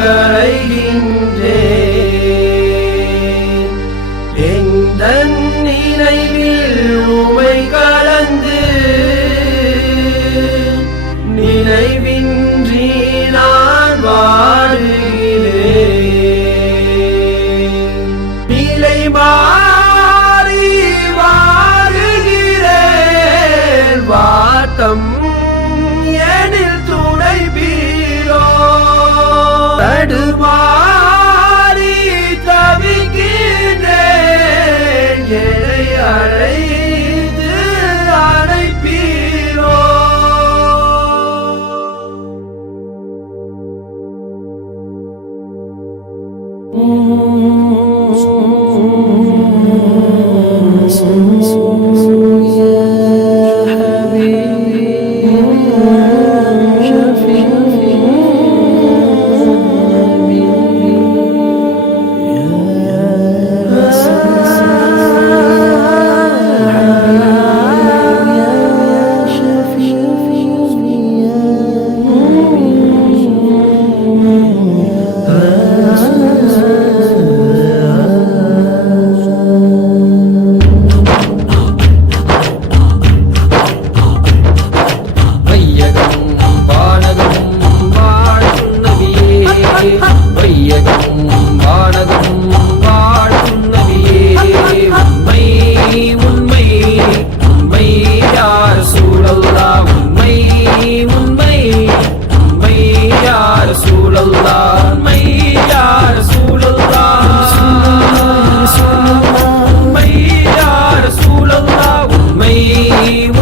كليل Oh